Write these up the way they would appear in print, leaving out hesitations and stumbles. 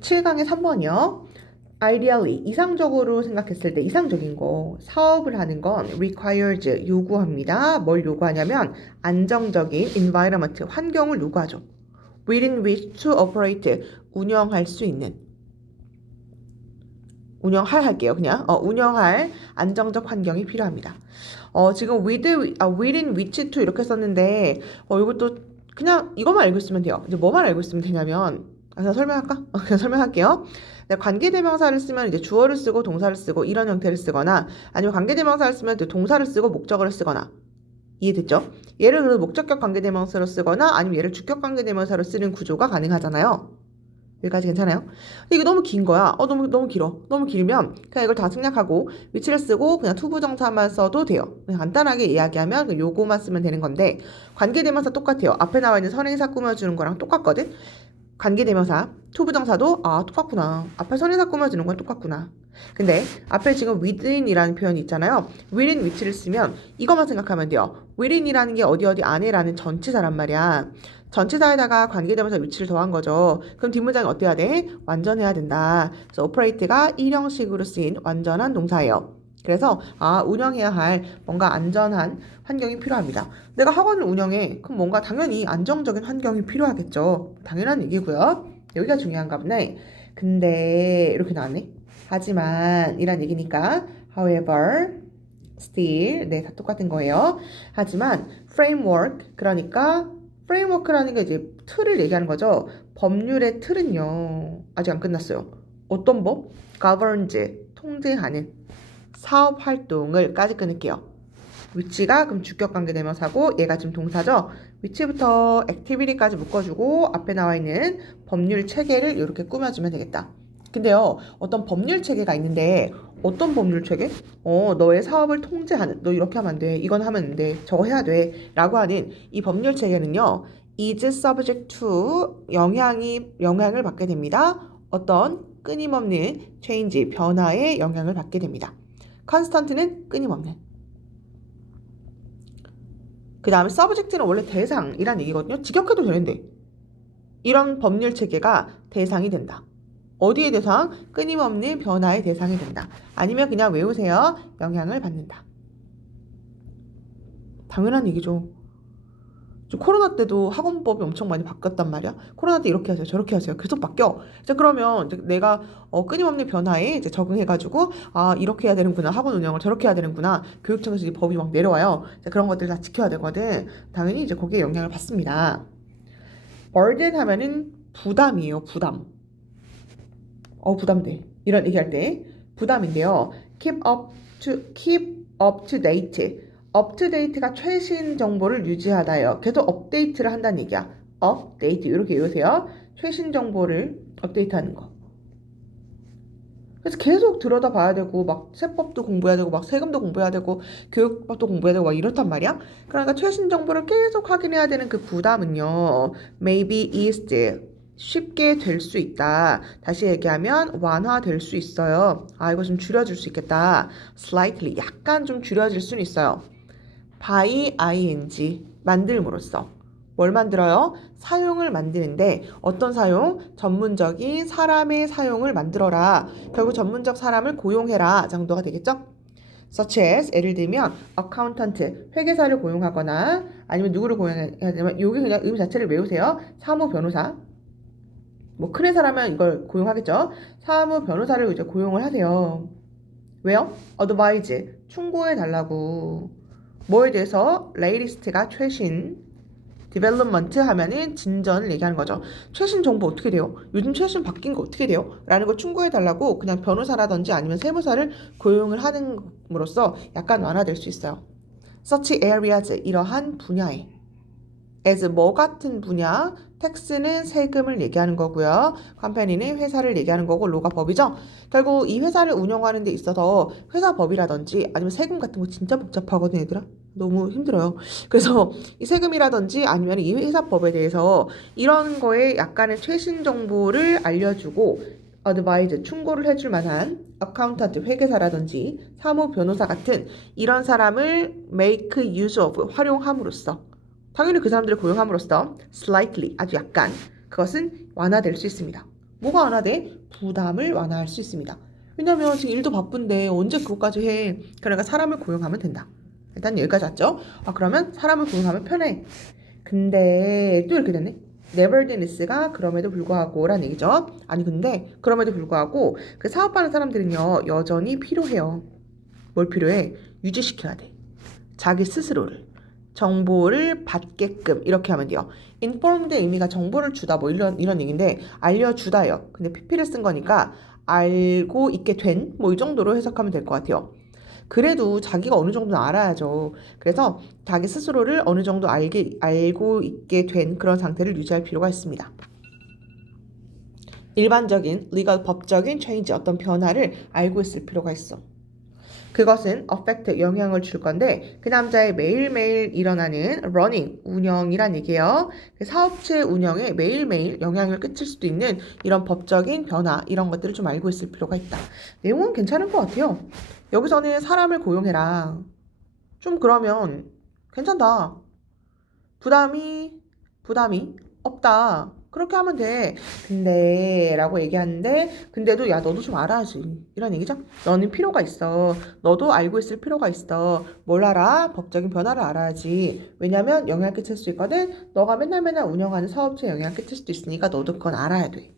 7강의 3번이요. Ideally, 이상적으로 생각했을 때 이상적인 거, 사업을 하는 건 requires, 요구합니다. 뭘 요구하냐면 안정적인 environment, 환경을 요구하죠. within which to operate, 운영할 수 있는. 할게요. 그냥 운영할 안정적 환경이 필요합니다. 지금 within which to 이렇게 썼는데 이것도 그냥 이것만 알고 있으면 돼요. 이제 뭐만 알고 있으면 되냐면 그냥 설명할까? 그냥 설명할게요. 관계대명사를 쓰면 이제 주어를 쓰고 동사를 쓰고 이런 형태를 쓰거나 아니면 관계대명사를 쓰면 동사를 쓰고 목적어를 쓰거나 이해됐죠? 얘를 그래서 목적격 관계대명사로 쓰거나 아니면 얘를 주격 관계대명사로 쓰는 구조가 가능하잖아요. 여기까지 괜찮아요? 근데 이게 너무 긴 거야. 너무 길어. 너무 길면 그냥 이걸 다 생략하고 위치를 쓰고 그냥 투부정사만 써도 돼요. 그냥 간단하게 이야기하면 그 요거만 쓰면 되는 건데 관계대명사 똑같아요. 앞에 나와 있는 선행사 꾸며주는 거랑 똑같거든. 관계대명사, 투부정사도 똑같구나. 앞에 선행사 꾸며주는 건 똑같구나. 근데 앞에 지금 within이라는 표현이 있잖아요. within 위치를 쓰면 이것만 생각하면 돼요. within이라는 게 어디 안에라는 전치사란 말이야. 전치사에다가 관계대명사 위치를 더한 거죠. 그럼 뒷문장이 어때야 돼? 완전해야 된다. 그래서 operate가 일형식으로 쓰인 완전한 동사예요. 그래서 운영해야 할 뭔가 안전한 환경이 필요합니다. 내가 학원을 운영해. 그럼 뭔가 당연히 안정적인 환경이 필요하겠죠. 당연한 얘기고요. 여기가 중요한가 보네. 근데 이렇게 나왔네. 하지만 이란 얘기니까 however, still 네, 다 똑같은 거예요. 하지만 framework 그러니까 framework라는 게 이제 틀을 얘기하는 거죠. 법률의 틀은요. 아직 안 끝났어요. 어떤 법? governs 통제하는 사업 활동을까지 끊을게요. 위치가 그럼 주격 관계대명사고 얘가 지금 동사죠. 위치부터 activity까지 묶어주고 앞에 나와 있는 법률 체계를 이렇게 꾸며주면 되겠다. 근데요, 어떤 법률 체계가 있는데 어떤 법률 체계? 너의 사업을 통제하는, 너 이렇게 하면 안 돼, 이건 하면 안 돼, 저거 해야 돼 라고 하는 이 법률 체계는요, is subject to 영향을 받게 됩니다. 어떤 끊임없는 change, 변화에 영향을 받게 됩니다. constant는 끊임없는. 그 다음에 subject는 원래 대상이란 얘기거든요. 직역해도 되는데 이런 법률 체계가 대상이 된다. 어디의 대상? 끊임없는 변화의 대상이 된다. 아니면 그냥 외우세요. 영향을 받는다. 당연한 얘기죠. 코로나 때도 학원법이 엄청 많이 바뀌었단 말이야. 코로나 때 이렇게 하세요, 저렇게 하세요. 계속 바뀌어. 이제 그러면 이제 내가 끊임없는 변화에 이제 적응해가지고 이렇게 해야 되는구나. 학원 운영을 저렇게 해야 되는구나. 교육청에서 이 법이 막 내려와요. 이제 그런 것들 다 지켜야 되거든. 당연히 이제 거기에 영향을 받습니다. burden 하면은 부담이에요. 부담. 부담돼. 이런 얘기할 때 부담인데요. keep up to date. up to date가 최신 정보를 유지하다요. 계속 업데이트를 한다는 얘기야. update 이렇게 외우세요. 최신 정보를 업데이트하는 거. 그래서 계속 들여다봐야 되고 막 세법도 공부해야 되고 막 세금도 공부해야 되고 교육법도 공부해야 되고 막 이렇단 말이야. 그러니까 최신 정보를 계속 확인해야 되는 그 부담은요. maybe eased 쉽게 될 수 있다. 다시 얘기하면 완화될 수 있어요. 이거 좀 줄여줄 수 있겠다. slightly 약간 좀 줄여질 수는 있어요. by ing 만들므로써 뭘 만들어요? 사용을 만드는데 어떤 사용? 전문적인 사람의 사용을 만들어라. 결국 전문적 사람을 고용해라 정도가 되겠죠? such as 예를 들면 accountant 회계사를 고용하거나 아니면 누구를 고용해야 되냐면 여기 그냥 의미 자체를 외우세요. 사무 변호사 뭐 큰 회사라면 이걸 고용하겠죠. 사무 변호사를 이제 고용을 하세요. 왜요? advise 충고해 달라고. 뭐에 대해서? latest가 최신, development 하면은 진전을 얘기하는 거죠. 최신 정보 어떻게 돼요? 요즘 최신 바뀐 거 어떻게 돼요? 라는 걸 충고해 달라고 그냥 변호사라든지 아니면 세무사를 고용을 함으로써 약간 완화될 수 있어요. such areas 이러한 분야에 as 뭐 같은 분야? 텍스는 세금을 얘기하는 거고요. 컴퍼니는 회사를 얘기하는 거고 로가 법이죠. 결국 이 회사를 운영하는 데 있어서 회사 법이라든지 아니면 세금 같은 거 진짜 복잡하거든 얘들아. 너무 힘들어요. 그래서 이 세금이라든지 아니면 이 회사 법에 대해서 이런 거에 약간의 최신 정보를 알려주고 advise 충고를 해줄 만한 accountant 회계사라든지 사무 변호사 같은 이런 사람을 make use of 활용함으로써 당연히 그 사람들을 고용함으로써 slightly 아주 약간 그것은 완화될 수 있습니다. 뭐가 완화돼? 부담을 완화할 수 있습니다. 왜냐면 지금 일도 바쁜데 언제 그것까지 해? 그러니까 사람을 고용하면 된다. 일단 여기까지 왔죠? 그러면 사람을 고용하면 편해. 근데 또 이렇게 됐네. nevertheless가 그럼에도 불구하고 라는 얘기죠. 아니 근데 그럼에도 불구하고 그 사업하는 사람들은요 여전히 필요해요. 뭘 필요해? 유지시켜야 돼. 자기 스스로를. 정보를 받게끔 이렇게 하면 돼요. informed의 의미가 정보를 주다 뭐 이런 얘기인데 알려주다요. 근데 PP를 쓴 거니까 알고 있게 된 뭐 이 정도로 해석하면 될 것 같아요. 그래도 자기가 어느 정도는 알아야죠. 그래서 자기 스스로를 어느 정도 알고 있게 된 그런 상태를 유지할 필요가 있습니다. 일반적인 legal 법적인 change 어떤 변화를 알고 있을 필요가 있어. 그것은 affect 영향을 줄 건데 그 남자의 매일매일 일어나는 running 운영이란 얘기예요. 사업체 운영에 매일매일 영향을 끼칠 수도 있는 이런 법적인 변화 이런 것들을 좀 알고 있을 필요가 있다. 내용은 괜찮을 것 같아요. 여기서는 사람을 고용해라. 좀 그러면 괜찮다. 부담이 없다. 그렇게 하면 돼. 근데 라고 얘기하는데 근데도 야 너도 좀 알아야지. 이런 얘기죠. 너는 필요가 있어. 너도 알고 있을 필요가 있어. 뭘 알아? 법적인 변화를 알아야지. 왜냐면 영향을 끼칠 수 있거든. 너가 맨날 운영하는 사업체에 영향을 끼칠 수도 있으니까 너도 그건 알아야 돼.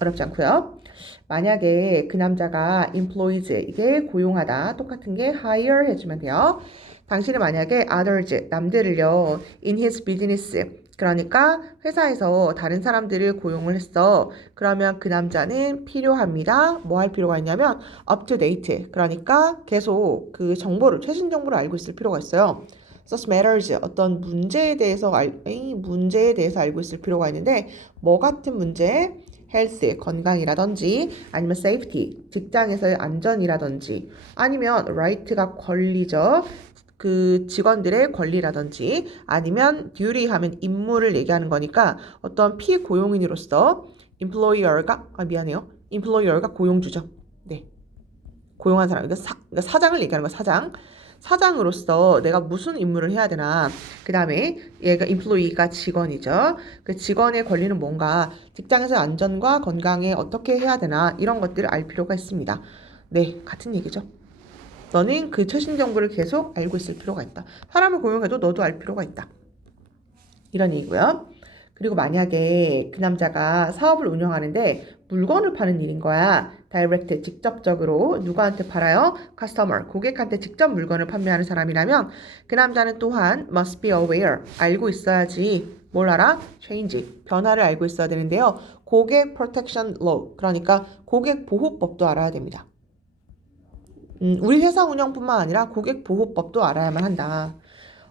어렵지 않고요. 만약에 그 남자가 employees 이게 고용하다 똑같은 게 hire 해주면 돼요. 당신이 만약에 others 남들을요 in his business 그러니까 회사에서 다른 사람들을 고용을 했어. 그러면 그 남자는 필요합니다. 뭐 할 필요가 있냐면 up to date 그러니까 계속 그 정보를 최신 정보를 알고 있을 필요가 있어요. such matters 어떤 문제에 대해서 알고 있을 필요가 있는데 뭐 같은 문제? 헬스, 건강이라든지 아니면 safety, 직장에서의 안전이라든지 아니면 right가 권리죠. 그 직원들의 권리라든지 아니면 duty 하면 임무를 얘기하는 거니까 어떤 피고용인으로서 employer가 고용주죠. 네. 고용한 사람, 그러니까 사장을 얘기하는 거야, 사장. 사장으로서 내가 무슨 임무를 해야 되나. 그 다음에 얘가 employee가 직원이죠. 그 직원의 권리는 뭔가 직장에서 안전과 건강에 어떻게 해야 되나 이런 것들을 알 필요가 있습니다. 네, 같은 얘기죠. 너는 그 최신 정보를 계속 알고 있을 필요가 있다. 사람을 고용해도 너도 알 필요가 있다. 이런 얘기고요. 그리고 만약에 그 남자가 사업을 운영하는데 물건을 파는 일인 거야. 다이렉트 직접적으로 누구한테 팔아요? 커스터머 고객한테 직접 물건을 판매하는 사람이라면 그 남자는 또한 must be aware 알고 있어야지. 뭘 알아? change 변화를 알고 있어야 되는데요. 고객 protection law 그러니까 고객 보호법도 알아야 됩니다. 우리 회사 운영뿐만 아니라 고객 보호법도 알아야만 한다.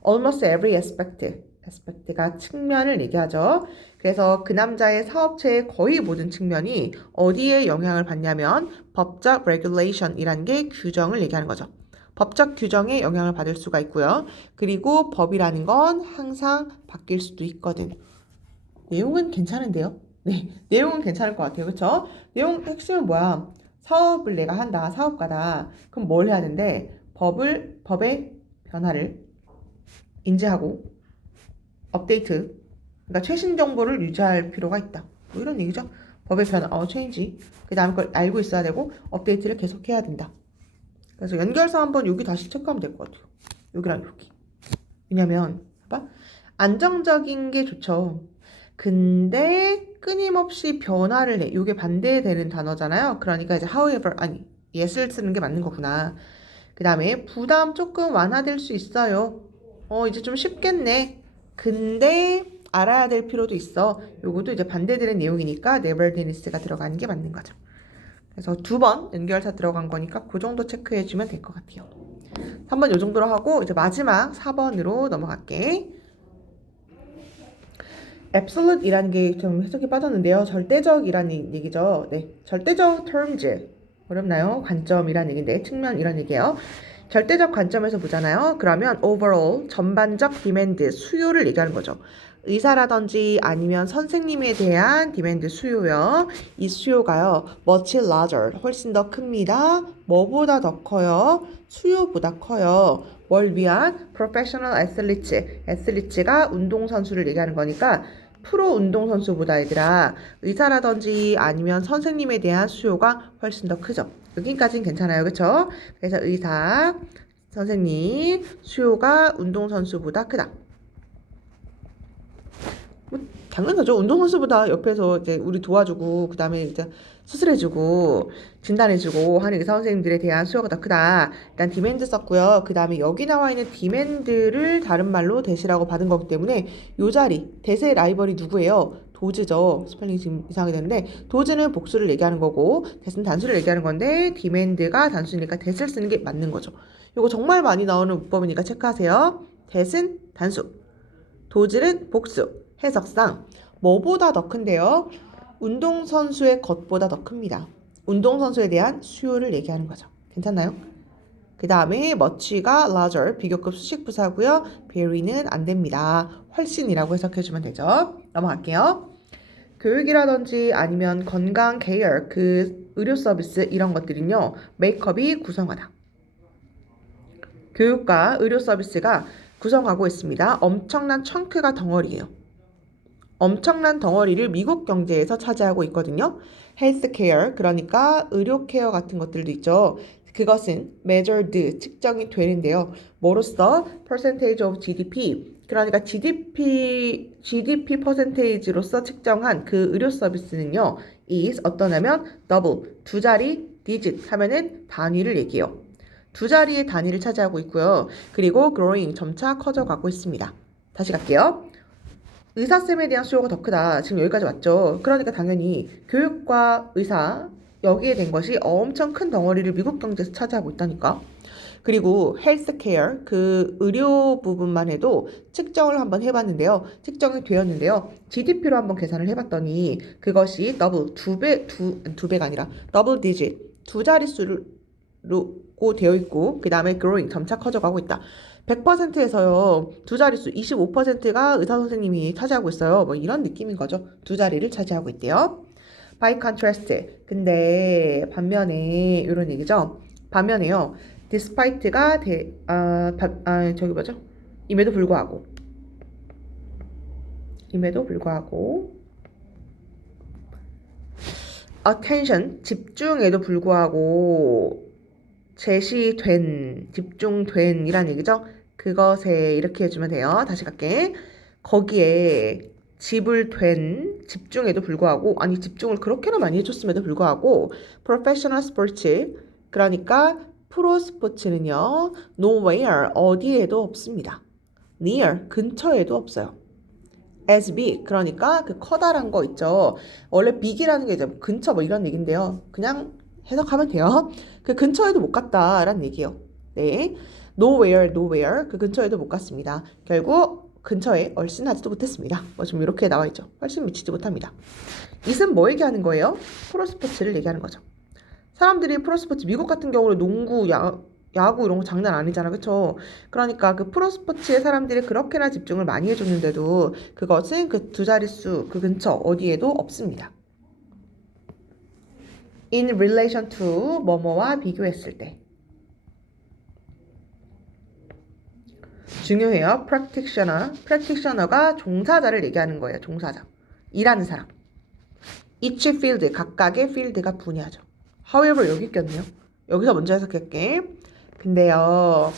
Almost every aspect가 측면을 얘기하죠. 그래서 그 남자의 사업체의 거의 모든 측면이 어디에 영향을 받냐면 법적 regulation이라는 게 규정을 얘기하는 거죠. 법적 규정에 영향을 받을 수가 있고요. 그리고 법이라는 건 항상 바뀔 수도 있거든. 내용은 괜찮은데요? 네, 내용은 괜찮을 것 같아요. 그렇죠? 내용 핵심은 뭐야? 사업을 내가 한다, 사업가다. 그럼 뭘 해야 되는데 법의 변화를 인지하고 업데이트, 그러니까 최신 정보를 유지할 필요가 있다. 뭐 이런 얘기죠. 법의 변화, 체인지. 그 다음 걸 알고 있어야 되고 업데이트를 계속 해야 된다. 그래서 연결사 한번 여기 다시 체크하면 될 것 같아요. 여기랑 여기. 왜냐면 봐봐. 안정적인 게 좋죠. 근데 끊임없이 변화를 해. 이게 반대되는 단어잖아요. 그러니까 이제 however yes를 쓰는 게 맞는 거구나. 그 다음에 부담 조금 완화될 수 있어요. 이제 좀 쉽겠네. 근데 알아야 될 필요도 있어. 요것도 이제 반대되는 내용이니까 nevertheless가 들어가는 게 맞는 거죠. 그래서 2번 연결사 들어간 거니까 그 정도 체크해주면 될 것 같아요. 3번 요 정도로 하고 이제 마지막 4번으로 넘어갈게. absolute이라는 게 좀 해석이 빠졌는데요. 절대적이라는 얘기죠. 네, 절대적 terms 어렵나요? 관점이라는 얘기인데 측면이라는 얘기예요. 절대적 관점에서 보잖아요. 그러면 overall 전반적 demand 수요를 얘기하는 거죠. 의사라든지 아니면 선생님에 대한 demand 수요요. 이 수요가요. much larger 훨씬 더 큽니다. 뭐보다 더 커요? 수요보다 커요. 뭘 위한? professional athletes. athletes가 운동선수를 얘기하는 거니까 프로 운동선수보다 얘들아 의사라든지 아니면 선생님에 대한 수요가 훨씬 더 크죠. 여기까지는 괜찮아요. 그쵸? 그래서 의사, 선생님, 수요가 운동선수보다 크다. 뭐, 당연하죠. 운동선수보다 옆에서 이제 우리 도와주고, 그 다음에 이제 수술해주고, 진단해주고 하는 의사 선생님들에 대한 수요가 더 크다. 일단 디맨드 썼고요. 그 다음에 여기 나와 있는 디맨드를 다른 말로 대시라고 받은 거기 때문에 요 자리, 대세 라이벌이 누구예요? 도즈죠. 스펠링이 지금 이상하게 되는데, 도즈는 복수를 얘기하는 거고, 대스는 단수를 얘기하는 건데, 디맨드가 단수니까 대스를 쓰는 게 맞는 거죠. 이거 정말 많이 나오는 문법이니까 체크하세요. 대스는 단수, 도즈는 복수. 해석상 뭐보다 더 큰데요? 운동선수의 것보다 더 큽니다. 운동선수에 대한 수요를 얘기하는 거죠. 괜찮나요? 그 다음에 much가 larger, 비교급 수식부사고요. very는 안 됩니다. 훨씬이라고 해석해주면 되죠. 넘어갈게요. 교육이라든지 아니면 건강 계열, 그 의료 서비스 이런 것들은요. 메이크업이 구성하다. 교육과 의료 서비스가 구성하고 있습니다. 엄청난 청크가 덩어리예요. 엄청난 덩어리를 미국 경제에서 차지하고 있거든요. 헬스케어, 그러니까 의료케어 같은 것들도 있죠. 그것은 measured, 측정이 되는데요. 뭐로써? percentage of GDP, 그러니까 GDP 퍼센테이지로서 측정한 그 의료 서비스는요. is 어떠냐면 double, 두 자리, digit 하면은 단위를 얘기해요. 두 자리의 단위를 차지하고 있고요. 그리고 growing, 점차 커져가고 있습니다. 다시 갈게요. 의사쌤에 대한 수요가 더 크다. 지금 여기까지 왔죠. 그러니까 당연히 교육과 의사 여기에 된 것이 엄청 큰 덩어리를 미국 경제에서 차지하고 있다니까. 그리고 헬스케어 그 의료 부분만 해도 측정을 한번 해봤는데요. 측정이 되었는데요. GDP로 한번 계산을 해봤더니 그것이 더블 두 배가 아니라 더블 디짓 두 자릿수로 되어 있고 그 다음에 growing 점차 커져가고 있다. 100%에서요, 두 자릿수 25%가 의사 선생님이 차지하고 있어요. 뭐 이런 느낌인 거죠. 두 자리를 차지하고 있대요. By contrast. 근데 반면에 이런 얘기죠. 반면에요. despite가 저기 뭐죠? 임에도 불구하고 attention 집중에도 불구하고 집중된 이란 얘기죠. 그것에 이렇게 해주면 돼요. 다시 갈게. 거기에 집중에도 불구하고 아니 집중을 그렇게나 많이 해줬음에도 불구하고 professional sports 그러니까 프로 스포츠는요. nowhere 어디에도 없습니다. near 근처에도 없어요. as big 그러니까 그 커다란 거 있죠. 원래 big이라는 게 이제 근처 뭐 이런 얘긴데요. 그냥 해석하면 돼요. 그 근처에도 못 갔다라는 얘기예요. 네, nowhere 그 근처에도 못 갔습니다. 결국 근처에 얼씬하지도 못했습니다. 뭐 좀 이렇게 나와 있죠. 훨씬 미치지 못합니다. 이는 뭐 얘기하는 거예요? 프로스포츠를 얘기하는 거죠. 사람들이 프로스포츠 미국 같은 경우는 농구, 야구 이런 거 장난 아니잖아, 그쵸? 그러니까 그 프로스포츠에 사람들이 그렇게나 집중을 많이 해줬는데도 그것은 그 두 자릿수 그 근처 어디에도 없습니다. in relation to 뭐뭐와 비교했을 때 중요해요. practitioner가 종사자를 얘기하는 거예요. 종사자. 일하는 사람. each field, 각각의 field가 분야죠. however 여기 꼈네요. 여기서 먼저 해석할게. 근데요.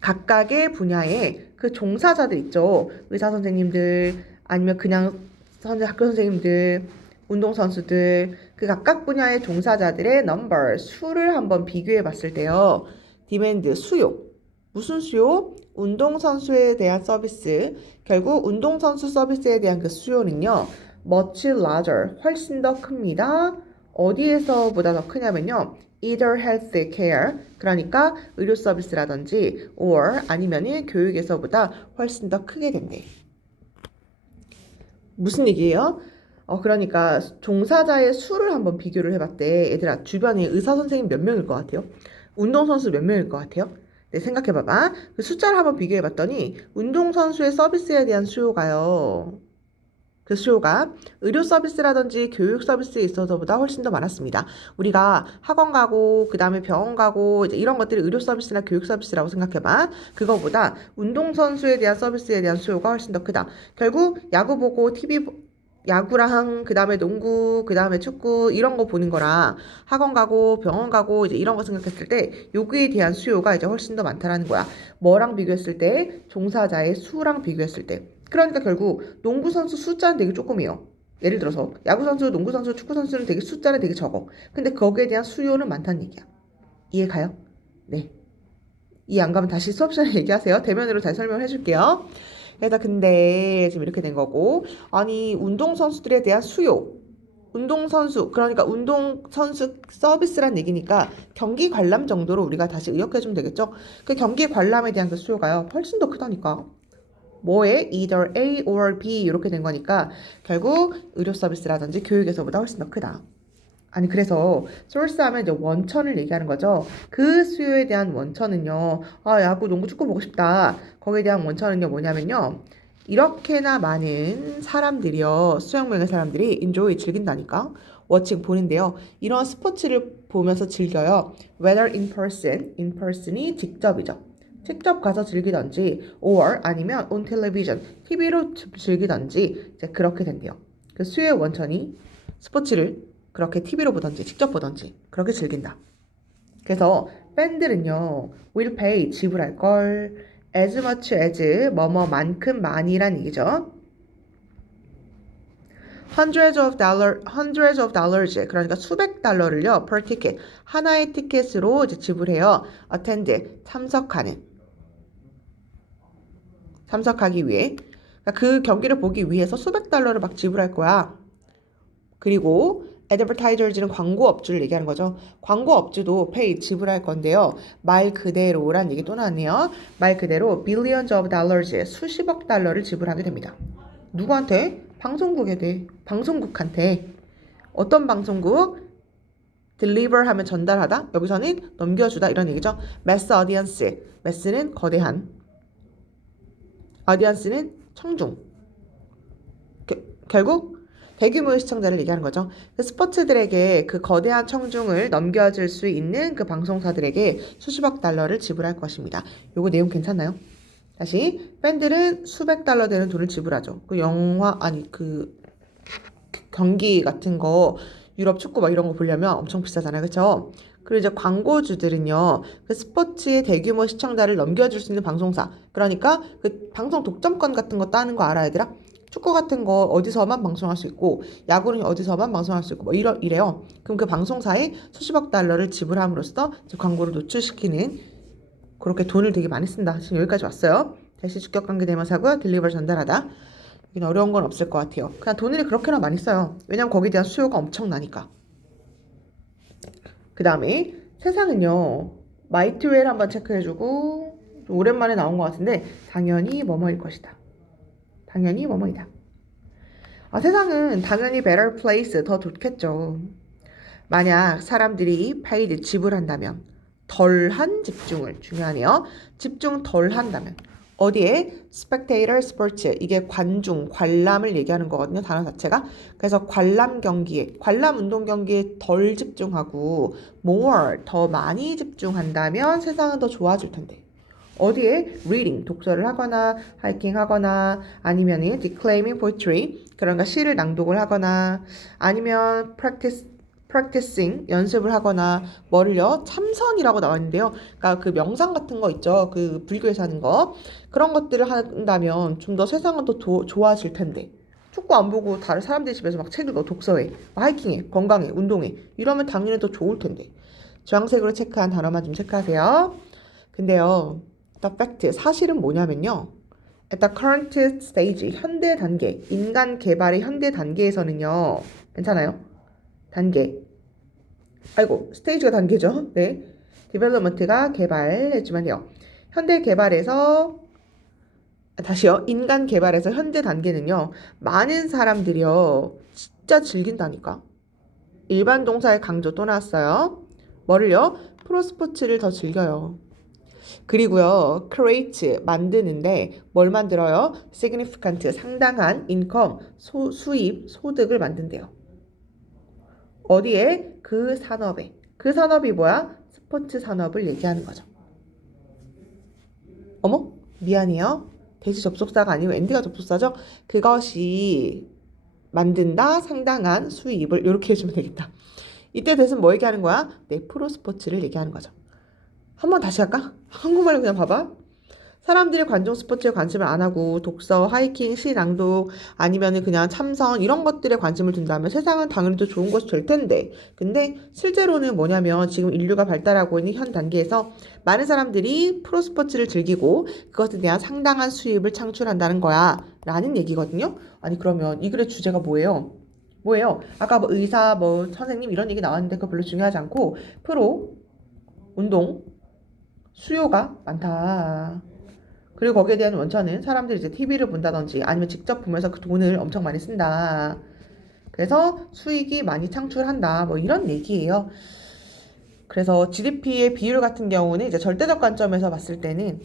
각각의 분야에 그 종사자들 있죠. 의사 선생님들 아니면 그냥 학교 선생님들 운동선수들 그 각각 분야의 종사자들의 number 수를 한번 비교해 봤을 때요. demand 수요. 무슨 수요? 운동선수에 대한 서비스. 결국 운동선수 서비스에 대한 그 수요는요. much larger, 훨씬 더 큽니다. 어디에서보다 더 크냐면요. either health care, 그러니까 의료 서비스라든지 or 아니면은 교육에서보다 훨씬 더 크게 된대. 무슨 얘기예요? 그러니까 종사자의 수를 한번 비교를 해봤대. 얘들아, 주변에 의사 선생님 몇 명일 것 같아요? 운동선수 몇 명일 것 같아요? 네, 생각해봐봐. 그 숫자를 한번 비교해봤더니 운동선수의 서비스에 대한 수요가요. 그 수요가 의료 서비스라든지 교육 서비스에 있어서보다 훨씬 더 많았습니다. 우리가 학원 가고 그 다음에 병원 가고 이제 이런 것들이 의료 서비스나 교육 서비스라고 생각해봐. 그거보다 운동선수에 대한 서비스에 대한 수요가 훨씬 더 크다. 결국 야구 보고 TV 야구랑 그 다음에 농구 그 다음에 축구 이런 거 보는 거랑 학원 가고 병원 가고 이제 이런 거 생각했을 때 여기에 대한 수요가 이제 훨씬 더 많다라는 거야. 뭐랑 비교했을 때? 종사자의 수랑 비교했을 때. 그러니까 결국 농구 선수 숫자는 되게 조금이에요. 예를 들어서 야구 선수, 농구 선수, 축구 선수는 되게 숫자는 되게 적어. 근데 거기에 대한 수요는 많다는 얘기야. 이해 가요? 네. 이해 안 가면 다시 수업 시간에 얘기하세요. 대면으로 다시 설명해 줄게요. 그래서 근데 지금 이렇게 된 거고, 아니 운동선수들에 대한 수요, 운동선수 그러니까 운동선수 서비스란 얘기니까 경기 관람 정도로 우리가 다시 의역해주면 되겠죠. 그 경기 관람에 대한 그 수요가요 훨씬 더 크다니까. 뭐에? either A or B 이렇게 된 거니까 결국 의료 서비스라든지 교육에서보다 훨씬 더 크다. 아니 그래서 source 하면 이제 원천을 얘기하는 거죠. 그 수요에 대한 원천은요. 아 야구, 농구, 축구 보고 싶다. 거기에 대한 원천은요 뭐냐면요. 이렇게나 많은 사람들이요. 수백 명의 사람들이 enjoy 즐긴다니까. 워칭 보는데요. 이런 스포츠를 보면서 즐겨요. whether in person, in person이 직접이죠. 직접 가서 즐기던지 or 아니면 on television, TV로 즐기던지 이제 그렇게 된대요. 그 수요의 원천이 스포츠를 그렇게 TV로 보던지 직접 보던지 그렇게 즐긴다. 그래서 팬들은요 will pay 지불할 걸 as much as 뭐뭐만큼만이란 얘기죠. hundreds of dollars 그러니까 수백 달러를요 per ticket 하나의 티켓으로 이제 지불해요. attend 참석하기 위해 그러니까 그 경기를 보기 위해서 수백 달러를 막 지불할 거야. 그리고 advertisers는 광고업주를 얘기하는 거죠. 광고업주도 pay 지불할 건데요. 말 그대로란 얘기 또 나왔네요. 말 그대로 billions of dollars 수십억 달러를 지불하게 됩니다. 누구한테? 방송국한테. 어떤 방송국? deliver 하면 전달하다. 여기서는 넘겨주다 이런 얘기죠. mass audience. mass는 거대한. audience는 청중. 결국 대규모의 시청자를 얘기하는 거죠. 스포츠들에게 그 거대한 청중을 넘겨줄 수 있는 그 방송사들에게 수십억 달러를 지불할 것입니다. 요거 내용 괜찮나요? 다시 팬들은 수백 달러 되는 돈을 지불하죠. 그 영화 아니 그 경기 같은 거 유럽 축구 막 이런 거 보려면 엄청 비싸잖아요. 그렇죠? 그리고 이제 광고주들은요. 그 스포츠의 대규모 시청자를 넘겨줄 수 있는 방송사. 그러니까 그 방송 독점권 같은 거 따는 거 알아 얘들아? 축구 같은 거 어디서만 방송할 수 있고 야구는 어디서만 방송할 수 있고 뭐 이래요. 그럼 그 방송사에 수십억 달러를 지불함으로써 광고를 노출시키는 그렇게 돈을 되게 많이 쓴다. 지금 여기까지 왔어요. 다시 주격관계 대명사고요. 딜리버 전달하다. 여기는 어려운 건 없을 것 같아요. 그냥 돈을 그렇게나 많이 써요. 왜냐면 거기에 대한 수요가 엄청나니까. 그 다음에 세상은요. 마이트웰 한번 체크해주고 좀 오랜만에 나온 것 같은데 당연히 뭐뭐일 것이다. 당연히 뭐뭐이다. 세상은 당연히 better place 더 좋겠죠. 만약 사람들이 paid 지불한다면 덜한 집중을 중요하네요. 집중 덜 한다면 어디에? spectator sports 이게 관중, 관람을 얘기하는 거거든요. 단어 자체가. 그래서 관람 경기에, 관람 운동 경기에 덜 집중하고 more 더 많이 집중한다면 세상은 더 좋아질 텐데. 어디에? reading, 독서를 하거나 하이킹 하거나 아니면은 declaiming poetry, 그러니까 시를 낭독을 하거나 아니면 practicing, 연습을 하거나 뭐를요? 참선이라고 나왔는데요. 그러니까 그 명상 같은 거 있죠. 그 불교에서 하는 거. 그런 것들을 한다면 좀 더 세상은 더 좋아질 텐데. 축구 안 보고 다른 사람들 집에서 막 책 읽어, 독서해, 하이킹해, 건강해, 운동해. 이러면 당연히 더 좋을 텐데. 주황색으로 체크한 단어만 좀 체크하세요. 근데요. The fact, 사실은 뭐냐면요. At the current stage, 현대 단계, 인간 개발의 현대 단계에서는요. 괜찮아요? 단계. 아이고, 스테이지가 단계죠. 네. development가 개발해주면 돼요. 현대 개발에서, 다시요. 인간 개발에서 현대 단계는요. 많은 사람들이요. 진짜 즐긴다니까. 일반 동사의 강조 또 나왔어요. 뭐를요? 프로스포츠를 더 즐겨요. 그리고요, create 만드는데 뭘 만들어요? significant 상당한 income 수입 소득을 만든대요. 어디에? 그 산업에. 그 산업이 뭐야? 스포츠 산업을 얘기하는 거죠. 어머? 미안해요. 대시 접속사가 아니고 엔드가 접속사죠? 그것이 만든다 상당한 수입을 이렇게 해주면 되겠다. 이때 대신 뭐 얘기하는 거야? 네, 프로스포츠를 얘기하는 거죠. 한번 다시 할까? 한국말로 그냥 봐봐. 사람들이 관중 스포츠에 관심을 안 하고 독서, 하이킹, 시 낭독 아니면은 그냥 참선 이런 것들에 관심을 둔다면 세상은 당연히 더 좋은 것이 될 텐데 근데 실제로는 뭐냐면 지금 인류가 발달하고 있는 현 단계에서 많은 사람들이 프로스포츠를 즐기고 그것에 대한 상당한 수입을 창출한다는 거야 라는 얘기거든요. 아니 그러면 이 글의 주제가 뭐예요? 뭐예요? 아까 뭐 의사, 뭐 선생님 이런 얘기 나왔는데 그거 별로 중요하지 않고 프로, 운동, 수요가 많다. 그리고 거기에 대한 원천은 사람들이 이제 TV를 본다든지 아니면 직접 보면서 그 돈을 엄청 많이 쓴다. 그래서 수익이 많이 창출한다. 뭐 이런 얘기예요. 그래서 GDP의 비율 같은 경우는 이제 절대적 관점에서 봤을 때는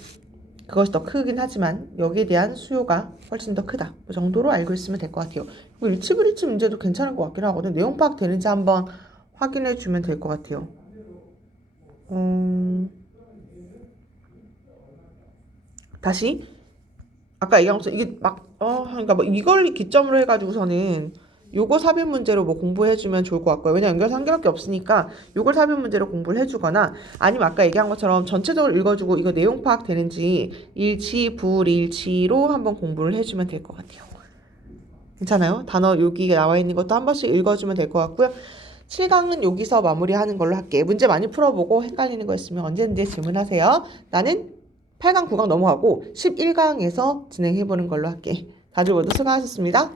그것이 더 크긴 하지만 여기에 대한 수요가 훨씬 더 크다. 그 정도로 알고 있으면 될 것 같아요. 그리고 일치불일치 문제도 괜찮은 것 같긴 하거든. 내용 파악 되는지 한번 확인해 주면 될 것 같아요. 다시 아까 얘기한 것처럼 이게 막 그러니까 뭐 이걸 기점으로 해가지고서는 요거 삽입 문제로 뭐 공부해주면 좋을 것 같고요. 왜냐면 연결 한 개밖에 없으니까 요걸 삽입 문제로 공부를 해주거나 아니면 아까 얘기한 것처럼 전체적으로 읽어주고 이거 내용 파악 되는지 일치, 불일치로 한번 공부를 해주면 될 것 같아요. 괜찮아요? 단어 여기 나와 있는 것도 한 번씩 읽어주면 될 것 같고요. 7강은 여기서 마무리하는 걸로 할게. 문제 많이 풀어보고 헷갈리는 거 있으면 언제든지 질문하세요. 나는 8강, 9강 넘어가고 11강에서 진행해보는 걸로 할게. 다들 모두 수고하셨습니다.